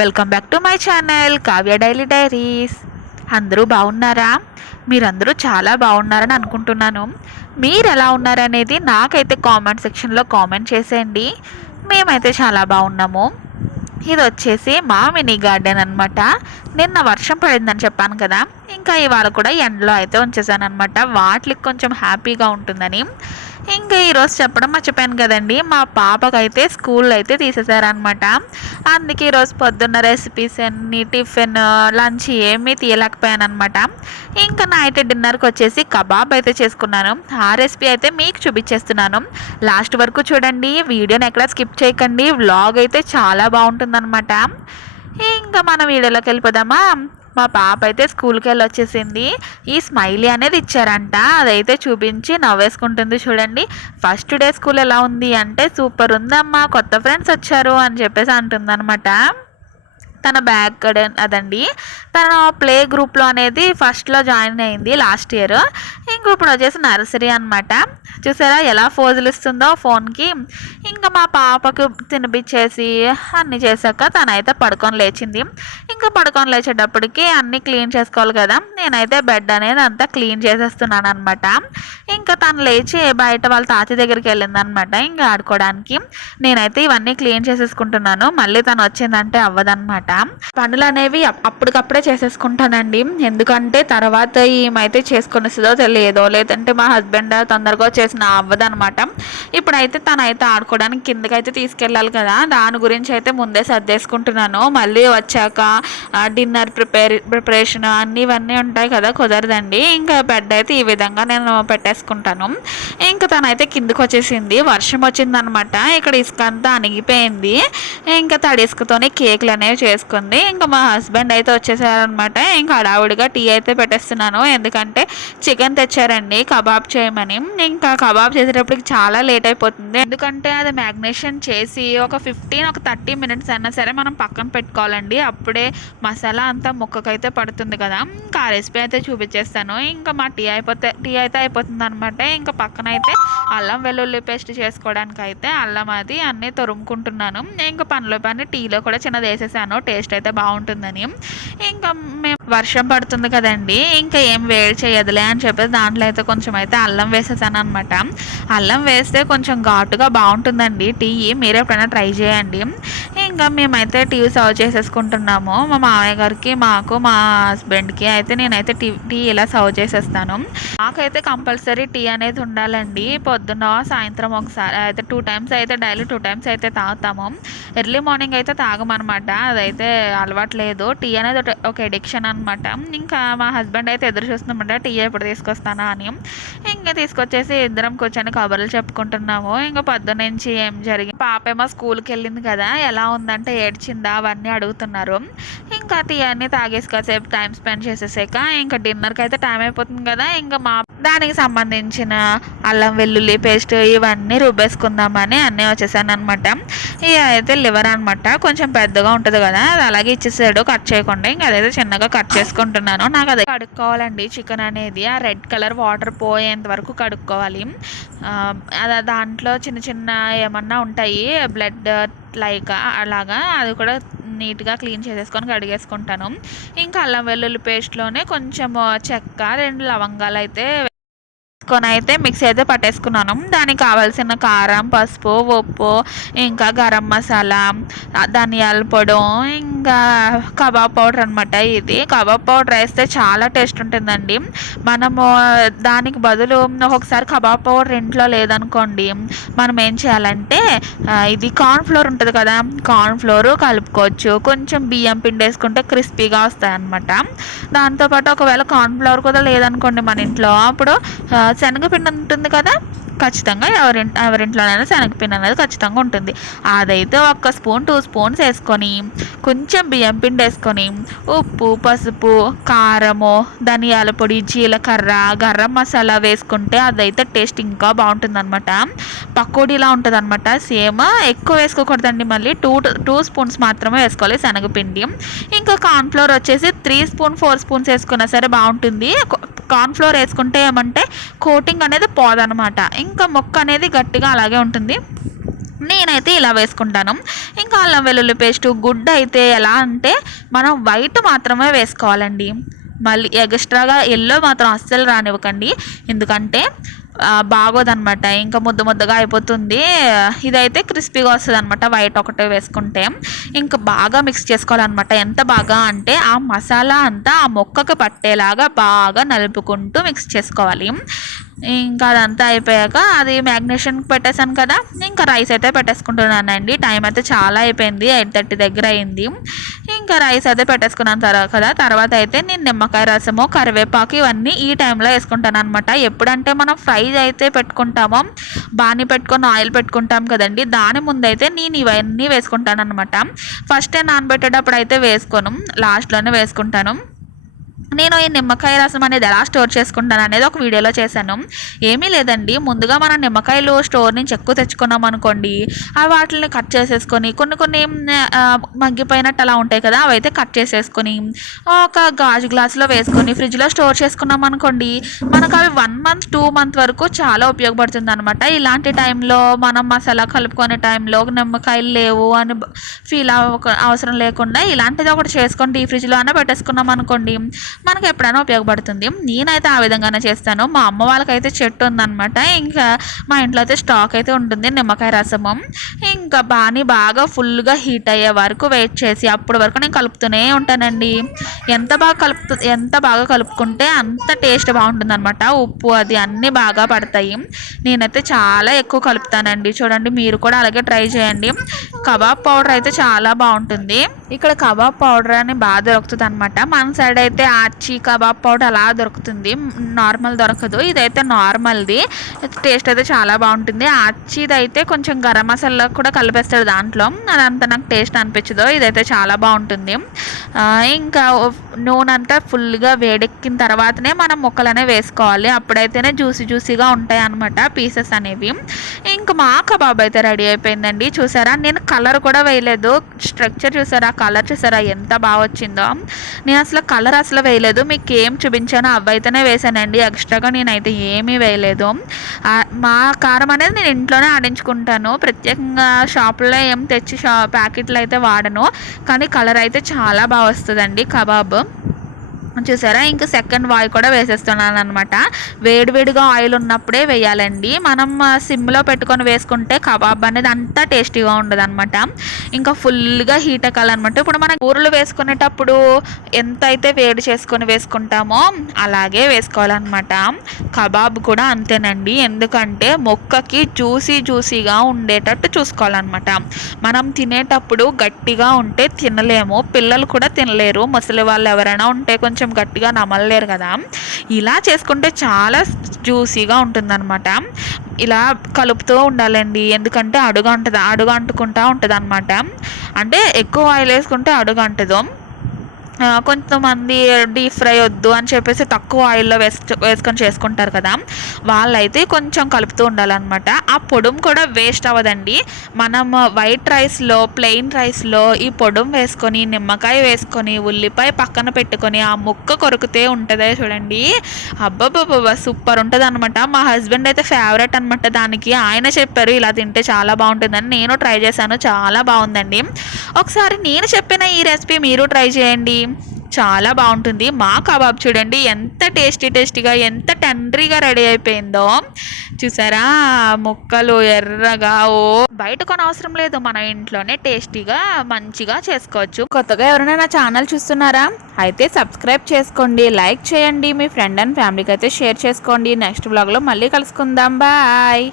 Welcome back to my channel Kavya daily diaries. అందరూ బాగున్నారా? మీరందరూ చాలా బాగున్నారని అనుకుంటున్నాను. మీరు ఎలా ఉన్నారనేది నాకైతే కామెంట్ సెక్షన్లో కామెంట్ చేసేయండి. మేమైతే చాలా బాగున్నాము. ఇది వచ్చేసి మా మినీ గార్డెన్ అనమాట. నిన్న వర్షం పడిందని చెప్పాను కదా, ఇంకా ఇవాళ కూడా ఎండలో అయితే ఉంచేసాను అనమాట. వాటికి కొంచెం హ్యాపీగా ఉంటుందని. ఇంకా ఈరోజు చెప్పడం మర్చిపోయాను కదండి, మా పాపకైతే స్కూల్లో అయితే తీసేశారనమాట. అందుకే ఈరోజు పొద్దున్న రెసిపీస్ అన్ని టిఫిన్ లంచ్ ఏమీ తీయలేకపోయాను అనమాట. ఇంకా నైట్ డిన్నర్కి వచ్చేసి కబాబ్ అయితే చేసుకున్నాను. ఆ రెసిపీ అయితే మీకు చూపించేస్తున్నాను. లాస్ట్ వరకు చూడండి, వీడియోని ఎక్కడ స్కిప్ చేయకండి. వ్లాగ్ అయితే చాలా బాగుంటుందన్నమాట. ఇంకా మన వీడియోలోకి వెళ్ళిపోదామా. మా పాప అయితే స్కూల్కి వెళ్ళి వచ్చేసింది. ఈ స్మైలీ అనేది ఇచ్చారంట, అదైతే చూపించి నవ్వేసుకుంటుంది. చూడండి, ఫస్ట్ డే స్కూల్ ఎలా ఉంది అంటే, సూపర్ ఉందమ్మా, కొత్త ఫ్రెండ్స్ వచ్చారు అని చెప్పేసి అంటుందన్నమాట. తన బ్యాగ్ అదండి, తను ప్లే గ్రూప్లో అనేది ఫస్ట్లో జాయిన్ అయింది లాస్ట్ ఇయర్. ఇంక ఇప్పుడు వచ్చేసి నర్సరీ అనమాట. చూసారా ఎలా ఫోజులు ఇస్తుందో ఫోన్కి. ఇంకా మా పాపకు తినిపించేసి అన్నీ చేశాక తనైతే పడుకొని లేచింది. ఇంకా పడుకొని లేచేటప్పటికి అన్నీ క్లీన్ చేసుకోవాలి కదా, నేనైతే బెడ్ అనేది అంతా క్లీన్ చేసేస్తున్నాను అనమాట. ఇంకా తను లేచి బయట వాళ్ళ తాతయ్య దగ్గరికి వెళ్ళింది అనమాట, ఇంకా ఆడుకోవడానికి. నేనైతే ఇవన్నీ క్లీన్ చేసేసుకుంటున్నాను, మళ్ళీ తను వచ్చిందంటే అవ్వదన్నమాట. పనులు అనేవి అప్పటికప్పుడే చేసేసుకుంటానండి, ఎందుకంటే తర్వాత ఏమైతే చేసుకొని వస్తుందో తెలియదో, లేదంటే మా హస్బెండ్ తొందరగా చేసిన అవ్వదనమాట. ఇప్పుడైతే తనైతే ఆడుకోవడానికి కిందకైతే తీసుకెళ్ళాలి కదా, దాని గురించి అయితే ముందే సర్దేసుకుంటున్నాను. మళ్ళీ వచ్చాక డిన్నర్ ప్రిపరేషన్ అన్నీ ఇవన్నీ ఉంటాయి కదా, కుదరదండి. ఇంకా బెడ్ అయితే ఈ విధంగా నేను పెట్టేసుకుంటాను. ఇంకా తనైతే కిందకు వచ్చేసింది. వర్షం వచ్చిందనమాట, ఇక్కడ ఇసుక అంతా అణిగిపోయింది. ఇంకా తడి ఇసుకతోనే కేకులు అనేవి చేసుకుంది. ఇంకా మా హస్బెండ్ అయితే వచ్చేసారనమాట. ఇంకా హడావుడిగా టీ అయితే పెట్టేస్తున్నాను, ఎందుకంటే చికెన్ తెచ్చారండి కబాబ్ చేయమని. ఇంకా కబాబ్ చేసేటప్పటికి చాలా లేట్ అయిపోతుంది, ఎందుకంటే అది మ్యాగ్నేషన్ చేసి ఒక 30 మినిట్స్ అయినా సరే మనం పక్కన పెట్టుకోవాలండి, అప్పుడే మసాలా అంతా ముక్కకైతే పడుతుంది కదా. ఇంకా ఆ రెసిపీ అయితే చూపించేస్తాను. ఇంకా మా టీ అయితే అయిపోతుంది అనమాట. ఇంకా పక్కన అయితే అల్లం వెల్లుల్లి పేస్ట్ చేసుకోవడానికి అయితే అల్లం అది అన్నీ తరుముకుంటున్నాను. ఇంకా పనిలో పని టీలో కూడా చిన్నది వేసేసాను, టేస్ట్ అయితే బాగుంటుందని. ఇంకా మేము వర్షం పడుతుంది కదండి, ఇంకా ఏం వేడి చేయదులే అని చెప్పేసి దాంట్లో అయితే కొంచెం అయితే అల్లం వేసేసాను అనమాట. అల్లం వేస్తే కొంచెం ఘాటుగా బాగుంటుందండి టీ, మీరు ఎప్పుడైనా ట్రై చేయండి. ఇంకా మేమైతే టీ సర్వ్ చేసేసుకుంటున్నాము. మా మామయ్య గారికి, మాకు, మా హస్బెండ్కి అయితే నేనైతే టీ ఇలా సర్వ్ చేసేస్తాను. మాకైతే కంపల్సరీ టీ అనేది ఉండాలండి, పొద్దున్న సాయంత్రం ఒకసారి అయితే 2 టైమ్స్ అయితే డైలీ 2 టైమ్స్ అయితే తాగుతాము. ఎర్లీ మార్నింగ్ అయితే తాగమనమాట, అదైతే అలవాట్లేదు. టీ అనేది ఒక ఎడిక్షన్ అనమాట. ఇంకా మా హస్బెండ్ అయితే ఎదురు చూస్తుందన్నమాట, టీ ఎప్పుడు తీసుకొస్తానా అని. ఇంకా తీసుకొచ్చేసి ఇద్దరం కూర్చొని కబుర్లు చెప్పుకుంటున్నాము. ఇంకా పొద్దున్న నుంచి ఏం జరిగింది, పాపేమో స్కూల్కి వెళ్ళింది కదా, ఎలా ఉందంటే ఏడ్చిందా అవన్నీ అడుగుతున్నారు. ఇంకా టీ అన్నీ తాగేసి కాసేపు టైం స్పెండ్ చేసేసాక ఇంకా డిన్నర్కి అయితే టైం అయిపోతుంది కదా, ఇంకా దానికి సంబంధించిన అల్లం వెల్లుల్లి పేస్ట్ ఇవన్నీ రుబ్బేసుకుందామని అన్నీ వచ్చేసాను అనమాట. ఇక అయితే లివర్ అనమాట, కొంచెం పెద్దగా ఉంటుంది కదా, అది అలాగే ఇచ్చేసాడు కట్ చేయకుండా. ఇంకా అదైతే చిన్నగా కట్ చేసుకుంటున్నాను. నాకు అదే కడుక్కోవాలండి చికెన్ అనేది, ఆ రెడ్ కలర్ వాటర్ పోయేంత వరకు కడుక్కోవాలి. దాంట్లో చిన్న చిన్న ఏమన్నా ఉంటాయి బ్లడ్ లైక్ అలాగా, అది కూడా నీట్గా క్లీన్ చేసేసుకొని కడిగేసుకుంటాను. ఇంకా అల్లం వెల్లుల్లి పేస్ట్లోనే కొంచెం చెక్క 2 లవంగాలు అయితే అయితే మిక్సీ అయితే పట్టేసుకున్నాను. దానికి కావాల్సిన కారం, పసుపు, ఉప్పు, ఇంకా గరం మసాలా, ధనియాల పొడి, ఇంకా కబాబ్ పౌడర్ అనమాట. ఇది కబాబ్ పౌడర్ వేస్తే చాలా టేస్ట్ ఉంటుందండి. మనము దానికి బదులు ఒక్కొక్కసారి కబాబ్ పౌడర్ ఇంట్లో లేదనుకోండి, మనం ఏం చేయాలంటే ఇది కార్న్ఫ్లోర్ ఉంటుంది కదా, కార్న్ఫ్లోర్ కలుపుకోవచ్చు. కొంచెం బియ్యం పిండి వేసుకుంటే క్రిస్పీగా వస్తాయి అనమాట. దాంతోపాటు ఒకవేళ కార్న్ఫ్లోర్ కూడా లేదనుకోండి మన ఇంట్లో, అప్పుడు శనగపిండి ఉంటుంది కదా, ఖచ్చితంగా ఎవరింట్లోనైనా శనగపిండి అనేది ఖచ్చితంగా ఉంటుంది. అదైతే 1 స్పూన్ 2 స్పూన్స్ వేసుకొని, కొంచెం బియ్యం పిండి వేసుకొని, ఉప్పు, పసుపు, కారము, ధనియాల పొడి, జీలకర్ర, గరం మసాలా వేసుకుంటే అదైతే టేస్ట్ ఇంకా బాగుంటుంది అనమాట. పకోడీలా ఉంటుంది అనమాట సేమ్. ఎక్కువ వేసుకోకూడదండి, మళ్ళీ 2 స్పూన్స్ మాత్రమే వేసుకోవాలి శనగపిండి. ఇంకా కార్న్ఫ్లోర్ వచ్చేసి 3 స్పూన్ 4 స్పూన్స్ వేసుకున్నా సరే బాగుంటుంది. కార్న్ఫ్లోర్ వేసుకుంటే ఏమంటే కోటింగ్ అనేది పోదనమాట, ఇంకా మొక్క అనేది గట్టిగా అలాగే ఉంటుంది. నేనైతే ఇలా వేసుకుంటాను. ఇంకా అల్లం వెల్లుల్లి పేస్టు, గుడ్డు అయితే ఎలా అంటే మనం వైట్ మాత్రమే వేసుకోవాలండి. మళ్ళీ ఎక్స్ట్రాగా ఎల్లో మాత్రం అస్సలు రానివ్వకండి, ఎందుకంటే బాగోదనమాట. ఇంకా ముద్ద ముద్దగా అయిపోతుంది. ఇదైతే క్రిస్పీగా వస్తుంది అనమాట వైట్ ఒకటే వేసుకుంటే. ఇంకా బాగా మిక్స్ చేసుకోవాలన్నమాట. ఎంత బాగా అంటే ఆ మసాలా అంతా ఆ మొక్కకు పట్టేలాగా బాగా నలుపుకుంటూ మిక్స్ చేసుకోవాలి. ఇంకా అదంతా అయిపోయాక అది మ్యాగ్నేషన్కి పెట్టేశాను కదా, ఇంకా రైస్ అయితే పెట్టేసుకుంటున్నానండి. టైం అయితే చాలా అయిపోయింది, 8:30 దగ్గర అయింది. ఇంకా రైస్ అయితే పెట్టేసుకున్నాను తర్వాత అయితే నేను నిమ్మకాయ రసము, కరివేపాకు ఇవన్నీ ఈ టైంలో వేసుకుంటాను అనమాట. ఎప్పుడంటే మనం ఫ్రై అయితే పెట్టుకుంటామో, బాణీ పెట్టుకొని ఆయిల్ పెట్టుకుంటాం కదండి, దాని ముందైతే నేను ఇవన్నీ వేసుకుంటాను అనమాట. ఫస్టే నానబెట్టేటప్పుడు అయితే వేసుకోను, లాస్ట్లోనే వేసుకుంటాను. నేను ఈ నిమ్మకాయ రసం అనేది ఎలా స్టోర్ చేసుకుంటాను అనేది ఒక వీడియోలో చేశాను. ఏమీ లేదండి, ముందుగా మనం నిమ్మకాయలు స్టోర్ నుంచి ఎక్కువ తెచ్చుకున్నాం అనుకోండి, వాటిని కట్ చేసేసుకొని కొన్ని మగ్గిపోయినట్టు అలా ఉంటాయి కదా, అవైతే కట్ చేసేసుకొని ఒక గాజు గ్లాసులో వేసుకొని ఫ్రిడ్జ్లో స్టోర్ చేసుకున్నాం అనుకోండి, మనకు అవి 1 మంత్ 2 మంత్ వరకు చాలా ఉపయోగపడుతుంది అనమాట. ఇలాంటి టైంలో మనం మసాలా కలుపుకునే టైంలో నిమ్మకాయలు లేవు అని ఫీల్ అవసరం లేకుండా ఇలాంటిది ఒకటి చేసుకొని ఈ ఫ్రిడ్జ్లో అన్న పెట్టేసుకున్నాం అనుకోండి, మనకు ఎప్పుడైనా ఉపయోగపడుతుంది. నేనైతే ఆ విధంగానే చేస్తాను. మా అమ్మ వాళ్ళకైతే చెట్టు ఉందన్నమాట. ఇంకా మా ఇంట్లో అయితే స్టాక్ అయితే ఉంటుంది నిమ్మకాయ రసము. ఇంకా బాగా ఫుల్గా హీట్ అయ్యే వరకు వెయిట్ చేసి అప్పటి వరకు నేను కలుపుతూనే ఉంటానండి. ఎంత బాగా కలుపుకుంటే అంత టేస్ట్ బాగుంటుంది అనమాట. ఉప్పు అది అన్నీ బాగా పడతాయి. నేనైతే చాలా ఎక్కువ కలుపుతానండి. చూడండి, మీరు కూడా అలాగే ట్రై చేయండి. కబాబ్ పౌడర్ అయితే చాలా బాగుంటుంది. ఇక్కడ కబాబ్ పౌడర్ అని బాగా దొరుకుతుంది అనమాట. మన సైడ్ అయితే ఆచి కబాబ్ పౌడర్ అలా దొరుకుతుంది, నార్మల్ దొరకదు. ఇదైతే నార్మల్ది, టేస్ట్ అయితే చాలా బాగుంటుంది. ఆచిది అయితే కొంచెం గరం మసాలా కూడా కలిపేస్తాడు దాంట్లో, అదంతా నాకు టేస్ట్ అనిపించదు. ఇదైతే చాలా బాగుంటుంది. ఇంకా నూనె అంతా ఫుల్గా వేడెక్కిన తర్వాతనే మనం ముక్కలనే వేసుకోవాలి, అప్పుడైతేనే జ్యూసీగా ఉంటాయి అనమాట పీసెస్ అనేవి. ఇంకా మా కబాబ్ అయితే రెడీ అయిపోయిందండి. చూసారా, నేను కలర్ కూడా వేయలేదు. స్ట్రక్చర్ చూసారా, కలర్ చూసారా ఎంత బాగా వచ్చిందో. నేను అసలు కలర్ అసలు వేయలేదు, మీకు ఏం చూపించానో అవైతేనే వేసానండి. ఎక్స్ట్రాగా నేనైతే ఏమీ వేయలేదు. మా కారం అనేది నేను ఇంట్లోనే ఆడించుకుంటాను, ప్రత్యేకంగా షాపులో ఏం తెచ్చి ప్యాకెట్లు అయితే వాడను. కానీ కలర్ అయితే చాలా బాగా వస్తుందండి కబాబ్. చూసారా, ఇంకా సెకండ్ వాయి కూడా వేసేస్తున్నాను అనమాట. వేడివేడిగా ఆయిల్ ఉన్నప్పుడే వేయాలండి. మనం సిమ్లో పెట్టుకొని వేసుకుంటే కబాబ్ అనేది అంతా టేస్టీగా ఉండదు అనమాట. ఇంకా ఫుల్గా హీట్ ఎక్కాలన్నమాట. ఇప్పుడు మనం కూరలు వేసుకునేటప్పుడు ఎంత అయితే వేడి చేసుకొని వేసుకుంటామో అలాగే వేసుకోవాలన్నమాట. కబాబ్ కూడా అంతేనండి, ఎందుకంటే మొక్కకి జ్యూసీగా ఉండేటట్టు చూసుకోవాలన్నమాట. మనం తినేటప్పుడు గట్టిగా ఉంటే తినలేము, పిల్లలు కూడా తినలేరు, ముసలి వాళ్ళు ఎవరైనా ఉంటే కొంచెం గట్టిగా నమలలేరు కదా. ఇలా చేసుకుంటే చాలా జ్యూసీగా ఉంటుందన్నమాట. ఇలా కలుపుతూ ఉండాలండి, ఎందుకంటే అడుగు అంటుకుంటూ ఉంటుంది అనమాట. అంటే ఎక్కువ ఆయిల్ వేసుకుంటే అడుగు అంటదు. కొంతమంది డీప్ ఫ్రై వద్దు అని చెప్పేసి తక్కువ ఆయిల్లో వేసుకొని చేసుకుంటారు కదా, వాళ్ళైతే కొంచెం కలుపుతూ ఉండాలన్నమాట. ఆ పొడుం కూడా వేస్ట్ అవ్వదండి. మనం వైట్ రైస్లో, ప్లెయిన్ రైస్లో ఈ పొడుం వేసుకొని, నిమ్మకాయ వేసుకొని, ఉల్లిపాయ పక్కన పెట్టుకొని ఆ ముక్క కొరుకుతే ఉంటుందే చూడండి, అబ్బబ్బబ్బా సూపర్ ఉంటుంది అనమాట. మా హస్బెండ్ అయితే ఫేవరెట్ అనమాట దానికి. ఆయన చెప్పారు ఇలా తింటే చాలా బాగుంటుందని, నేను ట్రై చేశాను, చాలా బాగుందండి. ఒకసారి నేను చెప్పిన ఈ రెసిపీ మీరు ట్రై చేయండి, చాలా బాగుంటుంది. మా కబాబ్ చూడండి ఎంత టేస్టీగా ఎంత టెండరీగా రెడీ అయిపోయిందో. చూసారా, ముక్కలు ఎర్రగా బయట కొని అవసరం లేదు, మన ఇంట్లోనే టేస్టీగా మంచిగా చేసుకోవచ్చు. కొత్తగా ఎవరైనా నా ఛానల్ చూస్తున్నారా అయితే సబ్స్క్రైబ్ చేసుకోండి, లైక్ చేయండి, మీ ఫ్రెండ్ అండ్ ఫ్యామిలీకి అయితే షేర్ చేసుకోండి. నెక్స్ట్ వ్లాగ్లో మళ్ళీ కలుసుకుందాం, బాయ్.